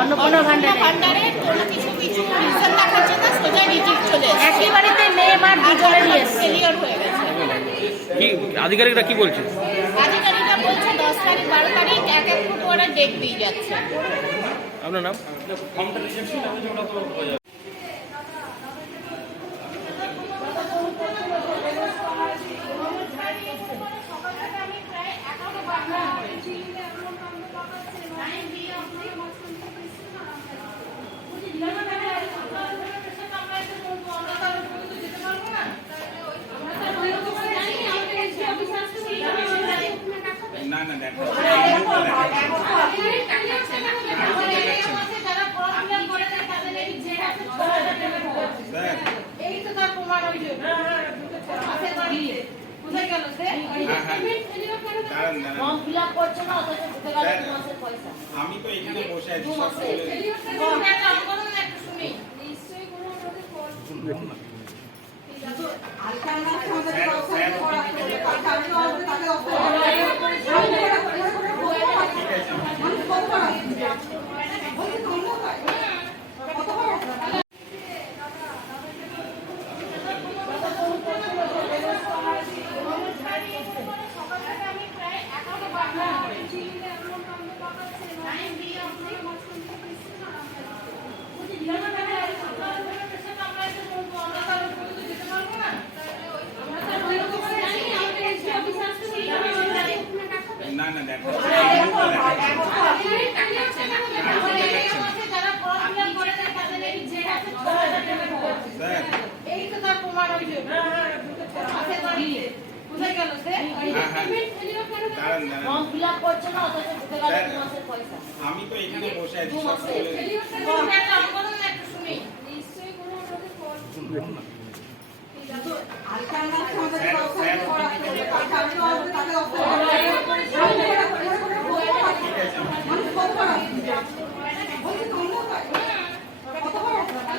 অন্নপূর্ণা ভান্ডারে কোনো কিছু রিজন দেখাচ্ছে না, সোজা রিজেক্ট চলে এসেছে। একই বাড়িতে মেয়ে মা দুজনেরই এসেছে। ফেলিওর হয়ে গেছে। কি আধিকারিকরা কি বলছে? আধিকারিকরা বলছে 10 তারিখ 12 তারিখ এক এক ফুট ওরা ডেট দিয়ে যাচ্ছে। আপনার নাম? না না দেখো এই তো তার প্রমাণ ওই যে কোথায় গেল সে? ফর্ম ফিল আপ করছে না, অথচ ঢুকে গেল 2 মাসের পয়সা। আমি তো এখানে বসে আছি সব না না দেখো এই তো তার প্রমাণ ওই যে কোথায় গেল সে? ফর্ম ফিল আপ করছে না, অথচ ঢুকে গেল 2 মাসের পয়সা। আমি তো এখানে বসে আছি সব মানুষ কত